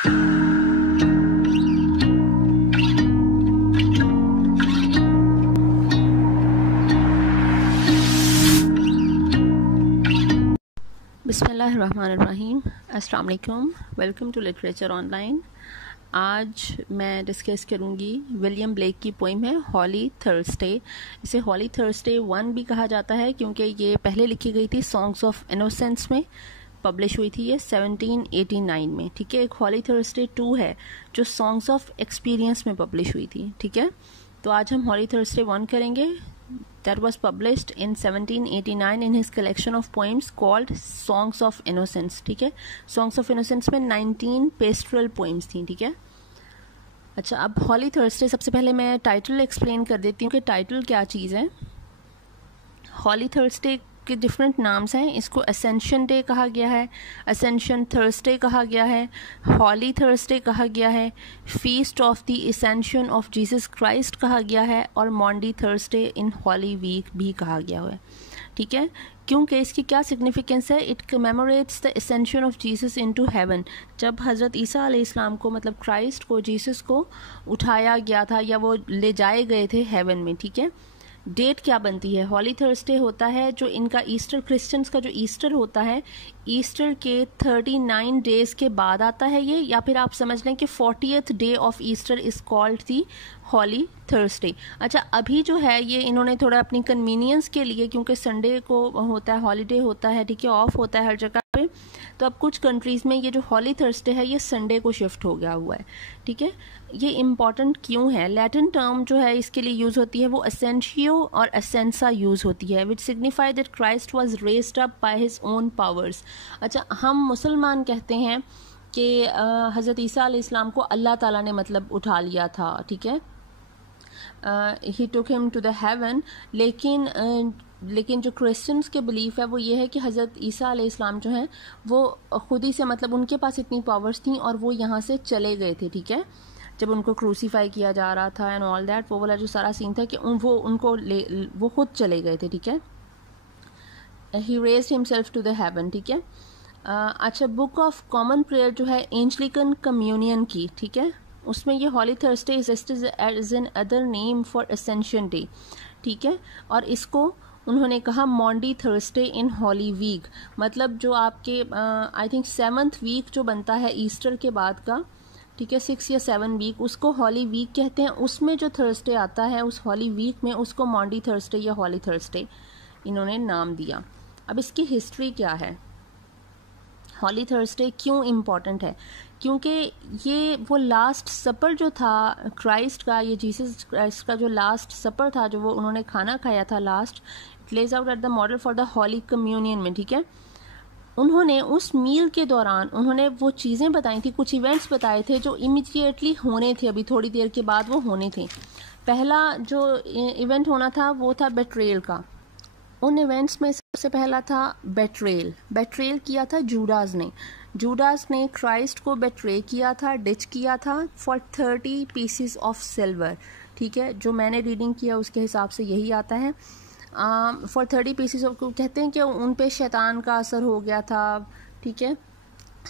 बिस्मिल्लाहिर्रहमानिर्रहीम, अस्सलाम वालेकुम, वेलकम टू लिटरेचर ऑनलाइन। आज मैं डिस्कस करूंगी विलियम ब्लेक की पोइम है हॉली थर्सडे। इसे हॉली थर्सडे 1 भी कहा जाता है क्योंकि ये पहले लिखी गई थी सॉन्ग्स ऑफ इनोसेंस में, पब्लिश हुई थी ये 1789 में। ठीक है, एक हॉली थर्सडे 2 है जो सॉन्ग्स ऑफ एक्सपीरियंस में पब्लिश हुई थी। ठीक है, तो आज हम हॉली थर्सडे 1 करेंगे। That was published in 1789 in his collection of poems called Songs of Innocence। ठीक है, Songs of Innocence में 19 पेस्ट्रल पोइम्स थी। ठीक है, अच्छा, अब हॉली थर्सडे सबसे पहले मैं टाइटल एक्सप्लेन कर देती हूँ कि टाइटल क्या चीज़ है। हॉली थर्सडे के डिफरेंट नाम्स हैं। इसको असेंशन डे कहा गया है, असेंशन थर्सडे कहा गया है, हॉली थर्सडे कहा गया है, feast of the Ascension of Jesus Christ कहा गया है, और Maundy Thursday in Holy Week भी कहा गया है। ठीक है, क्योंकि इसकी क्या सिग्निफिकेंस है? It commemorates the Ascension of Jesus into heaven. जब हज़रत ईसा अलैहिस्सलाम को, मतलब क्राइस्ट को, जीसस को उठाया गया था या वो ले जाए गए थे हेवन में। ठीक है, डेट क्या बनती है? हॉली थर्सडे होता है जो इनका ईस्टर, क्रिश्चियंस का जो ईस्टर होता है, ईस्टर के 39 डेज के बाद आता है ये, या फिर आप समझ लें कि 40th day of Easter is called the holy Thursday. अच्छा, अभी जो है ये इन्होंने थोड़ा अपनी कन्वीनियंस के लिए, क्योंकि संडे को होता है, हॉलीडे होता है, ठीक है, ऑफ होता है हर जगह पे, तो अब कुछ कंट्रीज़ में ये जो हॉली थर्सडे है ये संडे को शिफ्ट हो गया हुआ है। ठीक है, ये इम्पॉर्टेंट क्यों है? लैटिन टर्म जो है इसके लिए यूज़ होती है वो असेंशियो और असेंसा यूज़ होती है, which signify that Christ was raised up by his own powers. अच्छा, हम मुसलमान कहते हैं कि हज़रत ईसा अलैहिस्सलाम को अल्लाह ताला ने मतलब उठा लिया था। ठीक है, he took him to the heaven. लेकिन जो क्रिश्चियंस के बिलीफ है वो ये है कि हज़रत ईसा अलैहिस्सलाम जो हैं वो खुद ही से, मतलब उनके पास इतनी पावर्स थी और वो यहाँ से चले गए थे। ठीक है, जब उनको क्रूसीफाई किया जा रहा था एंड ऑल दैट, वो वाला जो सारा सीन था कि वो खुद चले गए थे। ठीक है, he raised himself to the heaven. ठीक है, अच्छा, बुक ऑफ कॉमन प्रेयर जो है एंजलिकन कम्युनियन की, ठीक है, उसमें ये Holy Thursday is another name for Ascension Day. ठीक है, और इसको उन्होंने कहा Maundy Thursday in Holy Week, मतलब जो आपके आई थिंक 7th वीक जो बनता है ईस्टर के बाद का, ठीक है, 6 या 7 वीक, उसको हॉली वीक कहते हैं। उसमें जो थर्सडे आता है उस हॉली वीक में, उसको मॉन्डी थर्सडे या हॉली थर्सडे इन्होंने नाम दिया। अब इसकी हिस्ट्री क्या है? हॉली थर्सडे क्यों इम्पॉर्टेंट है? क्योंकि ये वो लास्ट सपर जो था क्राइस्ट का, ये जीसस क्राइस्ट का जो लास्ट सपर था, जो वो उन्होंने खाना खाया था last, it lays out at the model for the holy communion में। ठीक है, उन्होंने उस मील के दौरान उन्होंने वो चीज़ें बताई थी, कुछ इवेंट्स बताए थे जो इमीडिएटली होने थे, अभी थोड़ी देर के बाद वो होने थे। पहला जो इवेंट होना था वो था बेट्रेल का। उन इवेंट्स में सबसे पहला था बेट्रेल किया था जूडास ने क्राइस्ट को बेट्रे किया था, डिच किया था फॉर 30 पीसेस ऑफ सिल्वर। ठीक है, जो मैंने रीडिंग किया उसके हिसाब से यही आता है। फॉर 30 पीसेस ऑफ, कहते हैं कि उन पे शैतान का असर हो गया था। ठीक है,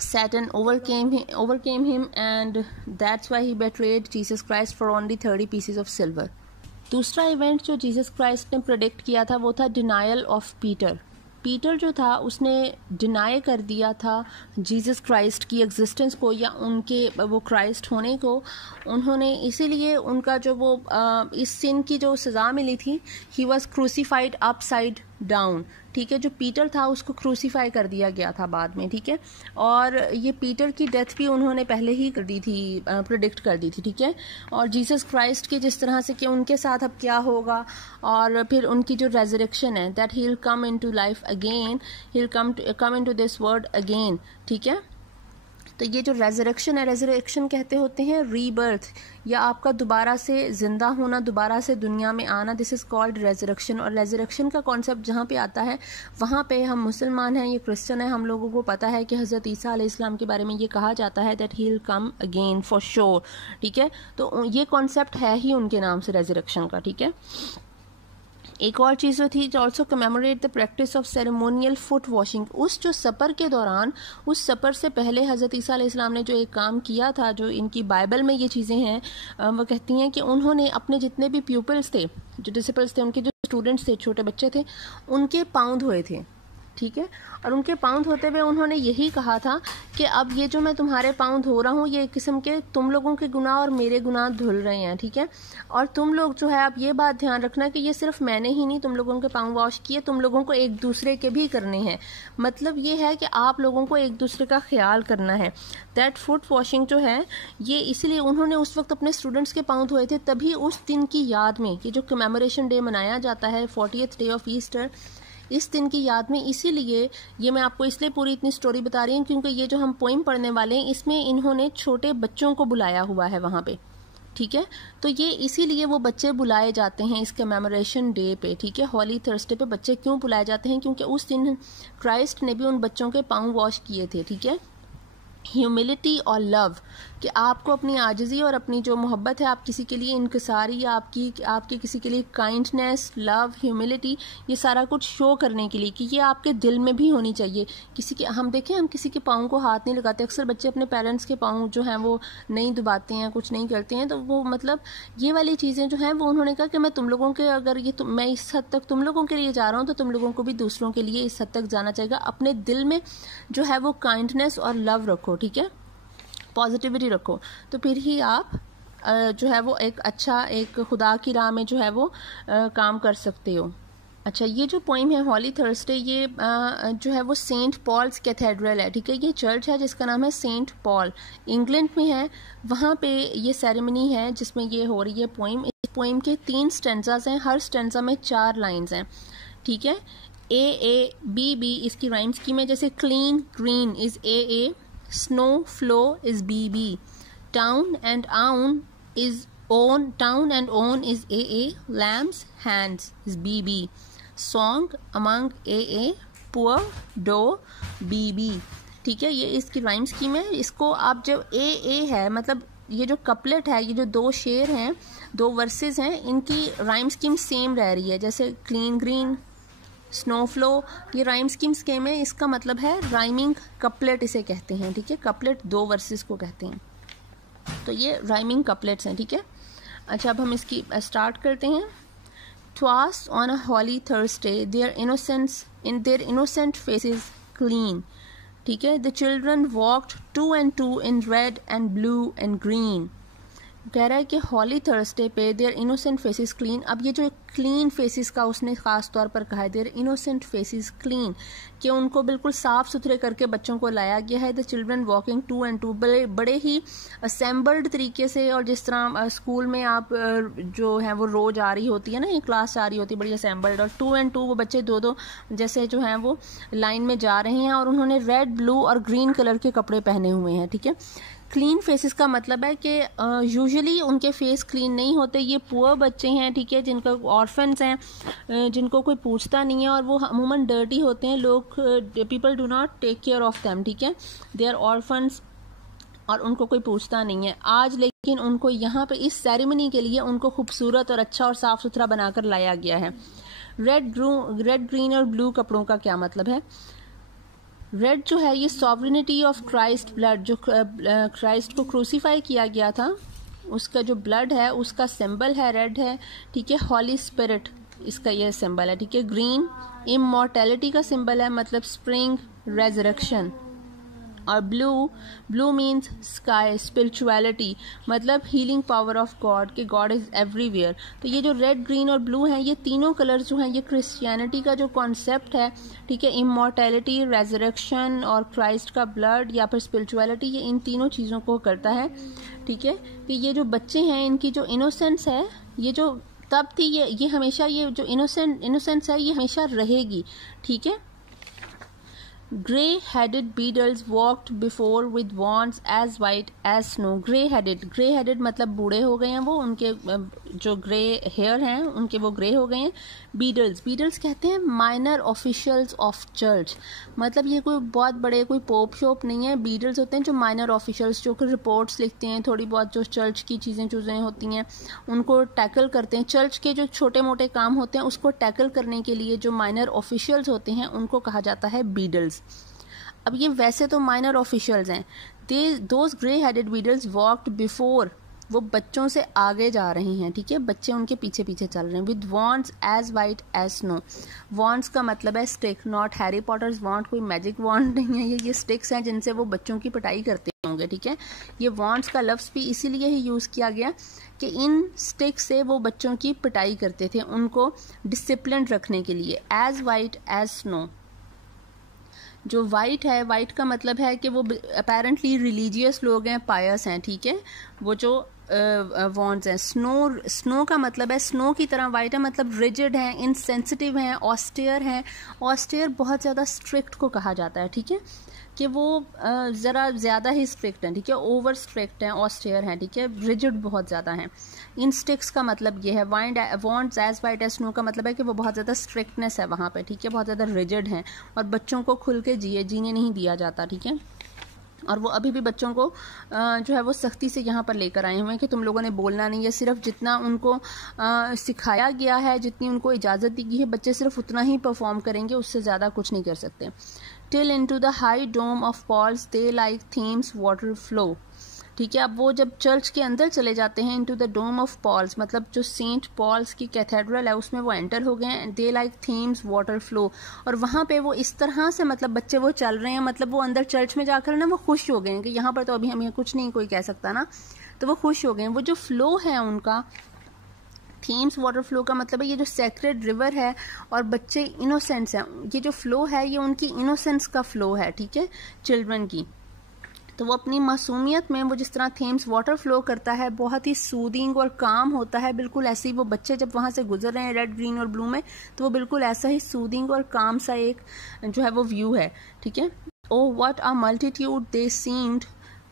Satan overcame him and that's why he betrayed Jesus Christ for only 30 pieces of silver। दूसरा इवेंट जो जीसस क्राइस्ट ने प्रेडिक्ट किया था वो था डिनायल ऑफ पीटर जो था उसने डिनाई कर दिया था जीसस क्राइस्ट की एग्जिस्टेंस को या उनके वो क्राइस्ट होने को। उन्होंने इसीलिए उनका जो वो इस सिन की जो सज़ा मिली थी, he was crucified upside down. ठीक है, जो पीटर था उसको क्रूसीफाई कर दिया गया था बाद में। ठीक है, और ये पीटर की डेथ भी उन्होंने पहले ही कर दी थी, प्रिडिक्ट कर दी थी। ठीक है, और जीसस क्राइस्ट के जिस तरह से कि उनके साथ अब क्या होगा, और फिर उनकी जो रेजरेक्शन है, that he will come into life again, he will come into this world again. ठीक है, तो ये जो रेजरेक्शन है, रेजरेक्शन कहते होते हैं रीबर्थ, या आपका दोबारा से ज़िंदा होना, दोबारा से दुनिया में आना, दिस इज़ कॉल्ड रेजरेक्शन। और रेजरेक्शन का कॉन्सेप्ट जहाँ पे आता है वहाँ पे हम मुसलमान हैं, ये क्रिश्चियन है, हम लोगों को पता है कि हज़रत ईसा अलैहिस्सलाम के बारे में ये कहा जाता है that he will come again for sure. ठीक है, तो ये कॉन्सेप्ट है ही उनके नाम से रेजरेक्शन का। ठीक है, एक और चीज़ जो थी, also commemorate the practice of ceremonial foot washing. उस जो सफ़र के दौरान, उस सफ़र से पहले हज़रत ईसा अलैहिस्सलाम ने जो एक काम किया था, जो इनकी बाइबल में ये चीज़ें हैं, वो कहती हैं कि उन्होंने अपने जितने भी प्यूपल्स थे, जो डिसिपल्स थे, उनके जो स्टूडेंट्स थे, छोटे बच्चे थे, उनके पाँव धोए थे, ठीक है। और उनके पाँव धोते हुए उन्होंने यही कहा था कि अब ये जो मैं तुम्हारे पाँव धो रहा हूँ, ये एक किस्म के तुम लोगों के गुनाह और मेरे गुनाह धुल रहे हैं, ठीक है। और तुम लोग जो है, अब ये बात ध्यान रखना कि ये सिर्फ मैंने ही नहीं तुम लोगों के पाँव वॉश किए, तुम लोगों को एक दूसरे के भी करने हैं। मतलब ये है कि आप लोगों को एक दूसरे का ख्याल करना है। दैट फुट वॉशिंग जो है, ये इसलिए उन्होंने उस वक्त अपने स्टूडेंट्स के पाँव धोए थे, तभी उस दिन की याद में, ये जो कमेमोरेशन डे मनाया जाता है, 40th डे ऑफ ईस्टर, इस दिन की याद में, इसीलिए ये मैं आपको इसलिए पूरी इतनी स्टोरी बता रही हूँ क्योंकि ये जो हम पोइम पढ़ने वाले हैं, इसमें इन्होंने छोटे बच्चों को बुलाया हुआ है वहाँ पे, ठीक है। तो ये इसीलिए वो बच्चे बुलाए जाते हैं इस कमेमोरेशन डे पे, ठीक है। हॉली थर्सडे पे बच्चे क्यों बुलाए जाते हैं? क्योंकि उस दिन क्राइस्ट ने भी उन बच्चों के पाँव वॉश किए थे, ठीक है। ह्यूमिलिटी और लव, कि आपको अपनी आजिज़ी और अपनी जो मोहब्बत है, आप किसी के लिए इनकसारी, या आपकी किसी के लिए काइंडनेस, लव, ह्यूमिलिटी, ये सारा कुछ शो करने के लिए कि ये आपके दिल में भी होनी चाहिए। किसी के, हम देखें, हम किसी के पाँव को हाथ नहीं लगाते, अक्सर बच्चे अपने पेरेंट्स के पाँव जो हैं वो नहीं दबाते हैं, कुछ नहीं करते हैं, तो वो मतलब ये वाली चीज़ें जो हैं वो उन्होंने कहा कि मैं तुम लोगों के, अगर ये मैं इस हद तक तुम लोगों के लिए जा रहा हूँ, तो तुम लोगों को भी दूसरों के लिए इस हद तक जाना चाहिए। अपने दिल में जो है वो काइंडनेस और लव रखो, ठीक है, पॉजिटिविटी रखो, तो फिर ही आप जो है वो एक अच्छा, एक खुदा की राह में जो है वो काम कर सकते हो। अच्छा, ये जो पोइम है हॉली थर्सडे, ये जो है वो सेंट पॉल्स कैथेड्रल है, ठीक है। ये चर्च है जिसका नाम है सेंट पॉल, इंग्लैंड में है। वहाँ पे ये सेरेमनी है जिसमें ये हो रही है पोइम। इस पोइम के 3 स्टेंजाज हैं, हर स्टेंजा में 4 लाइन्स हैं, ठीक है। A B B इसकी राइम स्कीम है, जैसे clean green is A, snow flow is BB, town and own is AA, lamb's hands is BB, song among AA, poor do BB, ठीक है। ये इसकी राइम स्कीम है। इसको आप जब AA है, मतलब ये जो कपलेट है, ये जो 2 शेर हैं, 2 वर्सेस हैं, इनकी राइम स्कीम सेम रह रही है। जैसे क्लीन ग्रीन, स्नो फ्लो, ये राइम स्कीम स्कीम है, इसका मतलब है राइमिंग कपलेट इसे कहते हैं, ठीक है। कपलेट 2 वर्सेस को कहते हैं, तो ये राइमिंग कपलेट्स हैं, ठीक है। अच्छा, अब हम इसकी स्टार्ट करते हैं। ट्वास on a Holly Thursday there innocent faces clean, ठीक है। The children walked 2 and 2 in red and blue and green. कह रहा है कि हॉली थर्सडे पे देयर इनोसेंट फेसेस क्लीन। अब ये जो क्लीन फेसेस का उसने ख़ास तौर पर कहा है, देयर इनोसेंट फेसेस क्लीन, कि उनको बिल्कुल साफ़ सुथरे करके बच्चों को लाया गया है। द चिल्ड्रन वॉकिंग 2 and 2, बड़े ही असेंबल्ड तरीके से, और जिस तरह स्कूल में आप जो है वो रोज़ आ रही होती है ना, ये क्लास आ रही होती है बड़ी असेंबल्ड, और 2 and 2 वो बच्चे 2-2 जैसे जो हैं वो लाइन में जा रहे हैं, और उन्होंने रेड, ब्लू और ग्रीन कलर के कपड़े पहने हुए हैं, ठीक है। क्लीन फेसेस का मतलब है कि यूजुअली उनके फेस क्लीन नहीं होते। ये पुअर बच्चे हैं, ठीक है, जिनका ऑर्फन्स हैं, जिनको कोई पूछता नहीं है, और वो अमूमन डर्टी होते हैं। लोग, people do not take care of them, ठीक है, दे आर ऑर्फन्स, और उनको कोई पूछता नहीं है। आज लेकिन उनको यहाँ पे इस सेरेमनी के लिए उनको खूबसूरत और अच्छा और साफ़ सुथरा बनाकर लाया गया है। रेड, ग्रीन और ब्लू कपड़ों का क्या मतलब है? रेड जो है ये सॉवरेनिटी ऑफ क्राइस्ट ब्लड, जो क्राइस्ट को क्रूसीफाई किया गया था, उसका जो ब्लड है उसका सिंबल है, रेड है, ठीक है। हॉली स्पिरिट इसका ये सिंबल है, ठीक है। ग्रीन इमॉर्टैलिटी का सिंबल है, मतलब स्प्रिंग, रेजरेक्शन। और ब्लू मीन्स स्काई, स्पिरिचुअलिटी, मतलब हीलिंग पावर ऑफ गॉड, कि गॉड इज़ एवरीवेयर। तो ये जो रेड, ग्रीन और ब्लू हैं, ये तीनों कलर्स जो हैं ये क्रिश्चियनिटी का जो कॉन्सेप्ट है, ठीक है, इमॉर्टैलिटी, रेजरेक्शन और क्राइस्ट का ब्लड या फिर स्पिरिचुअलिटी, ये इन तीनों चीज़ों को करता है, ठीक है। कि ये जो बच्चे हैं इनकी जो इनोसेंस है, ये जो तब थी, ये हमेशा, ये जो इनोसेंस है ये हमेशा रहेगी, ठीक है। Grey-headed beetles walked before with wands as white as snow. Grey-headed मतलब बूढ़े हो गए हैं वो, उनके जो ग्रे हेयर हैं उनके वो ग्रे हो गए हैं. बीटल्स कहते हैं माइनर ऑफिशियल्स ऑफ चर्च. मतलब ये कोई बहुत बड़े कोई पोप शोप नहीं है. बीटल्स होते हैं जो माइनर ऑफिशियल्स, जो कि रिपोर्ट्स लिखते हैं, थोड़ी बहुत जो चर्च की चीज़ें होती हैं उनको टैकल करते हैं. चर्च के जो छोटे मोटे काम होते हैं उसको टैकल करने के लिए जो माइनर ऑफिशियल्स होते हैं उनको कहा जाता है बीटल्स. अब ये वैसे तो माइनर ऑफिशियल्स हैं. Those grey headed beadles walked before, वो बच्चों से आगे जा रही हैं. ठीक है, बच्चे उनके पीछे पीछे चल रहे हैं. With wands as white as snow. Wands का मतलब है stick, not Harry Potter's wand, कोई मैजिक वॉन्ड नहीं है ये स्टिक्स हैं जिनसे वो बच्चों की पिटाई करते होंगे. ठीक है, ये वॉन्ड्स का लफ्ज़ भी इसीलिए ही यूज़ किया गया कि इन स्टिक्स से वो बच्चों की पिटाई करते थे, उनको डिसिप्लिन रखने के लिए. एज वाइट एज स्नो, जो वाइट है, वाइट का मतलब है कि वो अपेरेंटली रिलीजियस लोग हैं, पायस हैं. ठीक है, वो जो वॉन्ड्स हैं. स्नो का मतलब है स्नो की तरह वाइट है, मतलब रिजिड हैं, इनसेंसिटिव हैं, ऑस्टेयर हैं. ऑस्टेयर बहुत ज़्यादा स्ट्रिक्ट को कहा जाता है. ठीक है, कि वो ज़रा ज़्यादा ही स्ट्रिक्ट हैं. ठीक है, ओवर स्ट्रिक्ट हैं, ऑस्टेयर हैं. ठीक है, रिजिड बहुत ज़्यादा हैं. इन स्टिक्स का मतलब ये है. Wands as white as snow का मतलब है कि वो बहुत ज़्यादा स्ट्रिक्टनेस है वहाँ पे. ठीक है, बहुत ज़्यादा रिजिड हैं और बच्चों को खुल के जीने नहीं दिया जाता. ठीक है, और वो अभी भी बच्चों को जो है वो सख्ती से यहाँ पर लेकर आए हुए हैं कि तुम लोगों ने बोलना नहीं है. सिर्फ जितना उनको सिखाया गया है, जितनी उनको इजाज़त दी गई है, बच्चे सिर्फ उतना ही परफॉर्म करेंगे, उससे ज़्यादा कुछ नहीं कर सकते. Till into the high dome of Paul's they like Thames water flow. ठीक है, अब वो जब चर्च के अंदर चले जाते हैं, into the dome of Paul's मतलब जो सेंट पॉल्स की कैथेड्रल है उसमें वो एंटर हो गए हैं. दे लाइक थीम्स वाटर फ्लो, और वहाँ पे वो इस तरह से मतलब बच्चे वो चल रहे हैं, मतलब वो अंदर चर्च में जाकर ना वो खुश हो गए हैं कि यहाँ पर तो अभी हमें कुछ नहीं कोई कह सकता ना, तो वो खुश हो गए हैं. वो जो फ्लो है उनका, थीम्स वाटर फ्लो का मतलब है ये जो सेक्रेड रिवर है और बच्चे इनोसेंट्स हैं, ये जो फ्लो है ये उनकी इनोसेंस का फ्लो है. ठीक है, चिल्ड्रन की. तो वो अपनी मासूमियत में वो जिस तरह थेम्स वाटर फ्लो करता है, बहुत ही सूदिंग और काम होता है, बिल्कुल ऐसे ही वो बच्चे जब वहाँ से गुजर रहे हैं रेड, ग्रीन और ब्लू में, तो वो बिल्कुल ऐसा ही सूदिंग और काम सा एक जो है वो व्यू है. ठीक है. Oh what a multitude they seemed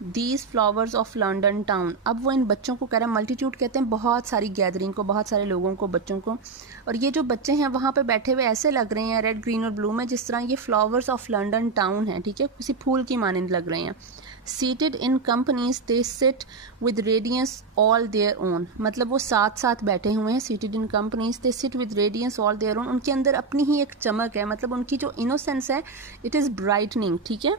these flowers of London town. अब वो इन बच्चों को कह रहे हैं, मल्टीट्यूड कहते हैं बहुत सारी गैदरिंग को, बहुत सारे लोगों को, बच्चों को. और ये जो बच्चे हैं वहाँ पे बैठे हुए ऐसे लग रहे हैं रेड, ग्रीन और ब्लू में जिस तरह ये फ्लावर्स ऑफ लंडन टाउन है. ठीक है, किसी फूल की मानंद लग रहे हैं. Seated in companies they sit with radiance all their own. मतलब वो साथ साथ बैठे हुए हैं. Seated in companies they sit with radiance all their own. उनके अंदर अपनी ही एक चमक है, मतलब उनकी जो इनोसेंस है, इट इज़ ब्राइटनिंग. ठीक है.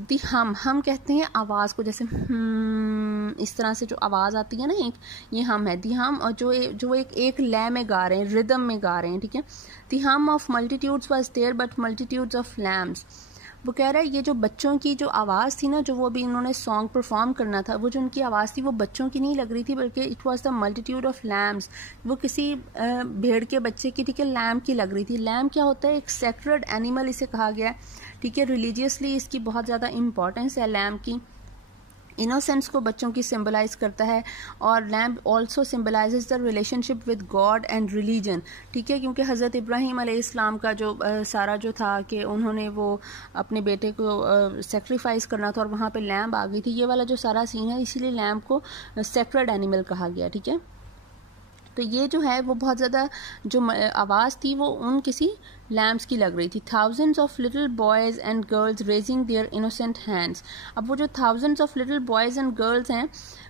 दी हम कहते हैं आवाज़ को, जैसे इस तरह से जो आवाज़ आती है ना एक, ये हम है. दी हम, और जो एक लय में गा रहे हैं, रिदम में गा रहे हैं. ठीक है. The hum of multitudes was there but multitudes of lambs. वो कह रहा है ये जो बच्चों की जो आवाज़ थी ना, जो वो अभी इन्होंने सॉन्ग परफॉर्म करना था, वो जो उनकी आवाज़ थी वो बच्चों की नहीं लग रही थी, बल्कि it was the multitude of lambs. वो किसी भेड़ के बच्चे की, ठीक है, लैम्प की लग रही थी. लैम्प क्या होता है? एक सेक्रेड एनिमल इसे कहा गया है. ठीक है, रिलीजियसली इसकी बहुत ज़्यादा इंपॉर्टेंस है लैम्प की. इनोसेंस को बच्चों की सिंबलाइज करता है, और lamp also symbolises the relationship with God and religion. ठीक है, क्योंकि हज़रत इब्राहीम अलैहिस्सलाम का जो सारा जो था कि उन्होंने वो अपने बेटे को सेक्रीफाइस करना था और वहाँ पे लैम्प आ गई थी, ये वाला जो सारा सीन है, इसीलिए लैम्प को सेक्रेड एनिमल कहा गया. ठीक है, तो ये जो है वो बहुत ज़्यादा जो आवाज़ थी वो उन किसी लैम्प्स की लग रही थी. Thousands of little boys and girls raising their innocent hands. अब वो जो thousands of little boys and girls हैं,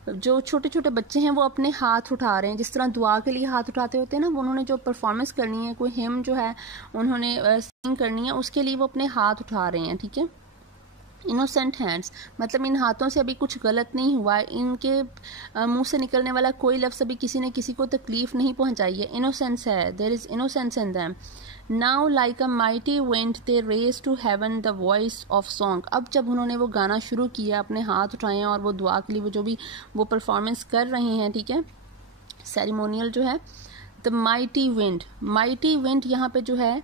जो छोटे छोटे बच्चे हैं, वो अपने हाथ उठा रहे हैं, जिस तरह दुआ के लिए हाथ उठाते होते हैं ना. वो उन्होंने जो परफॉर्मेंस करनी है, कोई हिम जो है उन्होंने सिंग करनी है, उसके लिए वो अपने हाथ उठा रहे हैं. ठीक है, इनोसेंट हैंड्स मतलब इन हाथों से अभी कुछ गलत नहीं हुआ है, इनके मुंह से निकलने वाला कोई लफ्ज़ अभी किसी ने किसी को तकलीफ नहीं पहुंचाई है. इनोसेंस है, there is innocence in them. Now like a mighty wind they raise to heaven the voice of song. अब जब उन्होंने वो गाना शुरू किया, अपने हाथ उठाए हैं और वो दुआ के लिए वो जो भी वो परफॉर्मेंस कर रहे हैं, ठीक है, सेरिमोनियल जो है, द माइटी विंड यहाँ पे जो है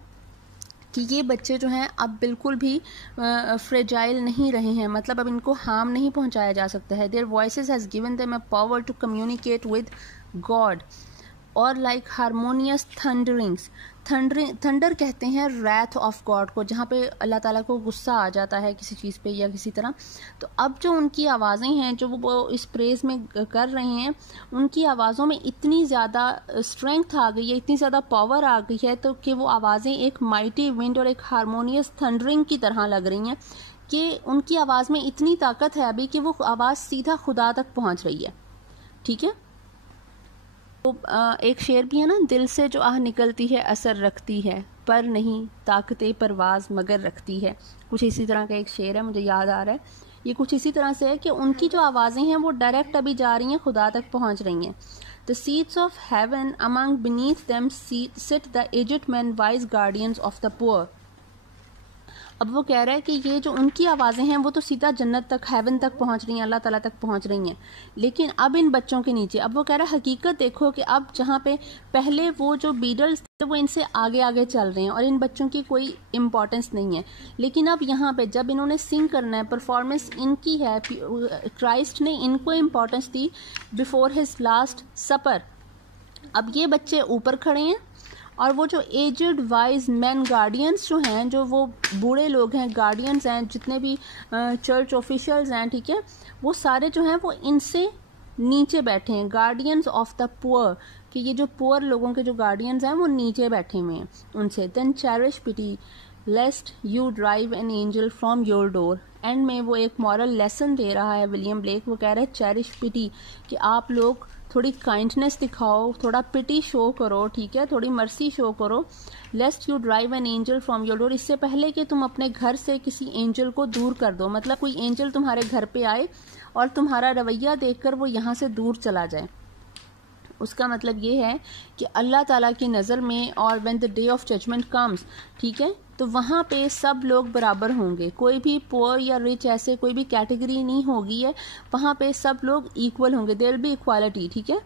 कि ये बच्चे जो हैं अब बिल्कुल भी फ्रेजाइल नहीं रहे हैं, मतलब अब इनको हार्म नहीं पहुंचाया जा सकता है. Their voices has given them a power to communicate with God. और लाइक हारमोनियस थंडरिंग्स, थंडर कहते हैं रैथ ऑफ गॉड को, जहाँ पे अल्लाह ताला को गुस्सा आ जाता है किसी चीज़ पे या किसी तरह। तो अब जो उनकी आवाज़ें हैं जो वो इस प्रेज में कर रहे हैं, उनकी आवाज़ों में इतनी ज़्यादा स्ट्रेंथ आ गई है, इतनी ज़्यादा पावर आ गई है, तो कि वो आवाज़ें एक माइटी विंड और एक हारमोनियस थंडरिंग की तरह लग रही हैं, कि उनकी आवाज़ में इतनी ताकत है अभी कि वो आवाज़ सीधा खुदा तक पहुँच रही है। ठीक है, तो एक शेर भी है ना, दिल से जो आह निकलती है असर रखती है, पर नहीं ताकते परवाज मगर रखती है। कुछ इसी तरह का एक शेर है, मुझे याद आ रहा है। ये कुछ इसी तरह से है कि उनकी जो आवाज़ें हैं वो डायरेक्ट अभी जा रही हैं, खुदा तक पहुंच रही हैं। The seats of haven among beneath them sit the aged man wise guardians of the poor. अब वो कह रहा है कि ये जो उनकी आवाज़ें हैं वो तो सीधा जन्नत तक, हेवन तक पहुंच रही हैं, अल्लाह ताला तक पहुंच रही हैं, लेकिन अब इन बच्चों के नीचे, अब वो कह रहा है हकीकत देखो कि अब जहाँ पे पहले वो जो बीटल्स थे वो इनसे आगे आगे चल रहे हैं और इन बच्चों की कोई इम्पोर्टेंस नहीं है, लेकिन अब यहाँ पे जब इन्होंने सिंग करना है, परफॉर्मेंस इनकी है, क्राइस्ट ने इनको इम्पोर्टेंस दी बिफोर हिज लास्ट सपर। अब ये बच्चे ऊपर खड़े हैं और वो जो एजड वाइज मैन गार्डियंस जो हैं, जो वो बूढ़े लोग हैं, गार्डियंस हैं, जितने भी चर्च ऑफिशियल्स हैं, ठीक है, वो सारे जो हैं वो इनसे नीचे बैठे हैं, गार्डियंस ऑफ द पुअर, कि ये जो पुअर लोगों के जो गार्डियंस हैं वो नीचे बैठे हुए हैं उनसे। Then cherish pity lest you drive an angel from your door. And में वो एक मॉरल लेसन दे रहा है विलियम ब्लेक, वो कह रहा है चेरिश पिटी, कि आप लोग थोड़ी काइंडनेस दिखाओ, थोड़ा पिटी शो करो, ठीक है, थोड़ी मर्सी शो करो। लेस्ट you drive an angel from your door, इससे पहले कि तुम अपने घर से किसी एंजल को दूर कर दो, मतलब कोई एंजल तुम्हारे घर पे आए और तुम्हारा रवैया देखकर वो यहाँ से दूर चला जाए। उसका मतलब ये है कि अल्लाह ताला की नज़र में, और when the day of judgement comes, ठीक है, तो वहाँ पे सब लोग बराबर होंगे, कोई भी पुअर या रिच ऐसे कोई भी कैटेगरी नहीं होगी है, वहाँ पे सब लोग इक्वल होंगे, देयर विल बी इक्वालिटी। ठीक है,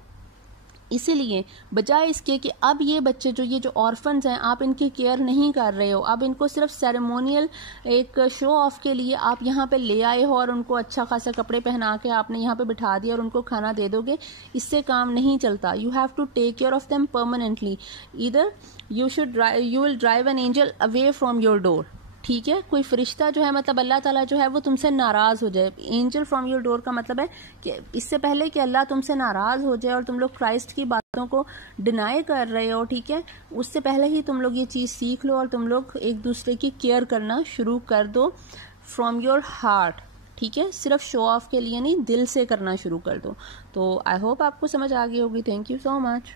इसीलिए बजाय इसके कि अब ये बच्चे जो ऑर्फन्स हैं आप इनकी केयर नहीं कर रहे हो, अब इनको सिर्फ सेरेमोनियल एक शो ऑफ के लिए आप यहाँ पे ले आए हो और उनको अच्छा खासा कपड़े पहना के आपने यहाँ पे बिठा दिया और उनको खाना दे दोगे, इससे काम नहीं चलता। You have to take care of them permanently, either you will drive an angel away from your door. ठीक है, कोई फरिश्ता जो है, मतलब अल्लाह ताला जो है वो तुमसे नाराज हो जाए। एंजल फ्रॉम योर डोर का मतलब है कि इससे पहले कि अल्लाह तुमसे नाराज हो जाए और तुम लोग क्राइस्ट की बातों को डिनाई कर रहे हो, ठीक है, उससे पहले ही तुम लोग ये चीज़ सीख लो और तुम लोग एक दूसरे की केयर करना शुरू कर दो फ्रॉम योर हार्ट। ठीक है, सिर्फ शो ऑफ के लिए नहीं, दिल से करना शुरू कर दो। तो आई होप आपको समझ आ गई होगी। Thank you so much.